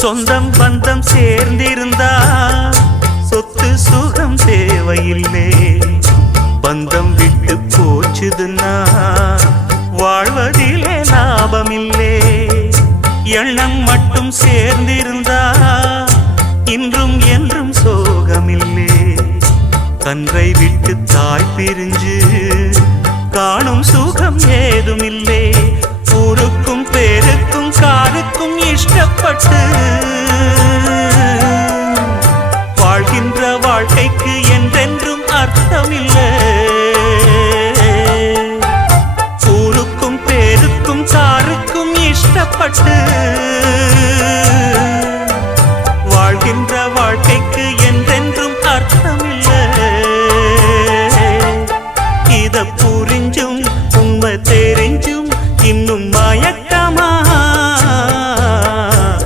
சொந்தம் பந்தம் சேர்ந்திருந்தா சொத்து சுகம் தேவையில்லை. பந்தம் விட்டு போச்சுதுன்னா வாழ்வதிலே லாபமில்லே. எண்ணம் மட்டும் சேர்ந்திருந்தா இன்றும் என்றும் சோகமில்லே. கன்றை விட்டு தாய் பிரிஞ்சு காணும் சுகம் ஏதுமில்லை. ஊருக்கும் பேருக்கும் காருக்கும் இஷ்டப்பட்டு வாழ்க்கைக்கு என்றென்றும் அர்த்தமில்லை. ஊருக்கும் பேருக்கும் சாருக்கும் இஷ்டப்பட்டு வாழ்கின்ற வாழ்க்கைக்கு என்றென்றும் அர்த்தமில்லை. இத புரிஞ்சும்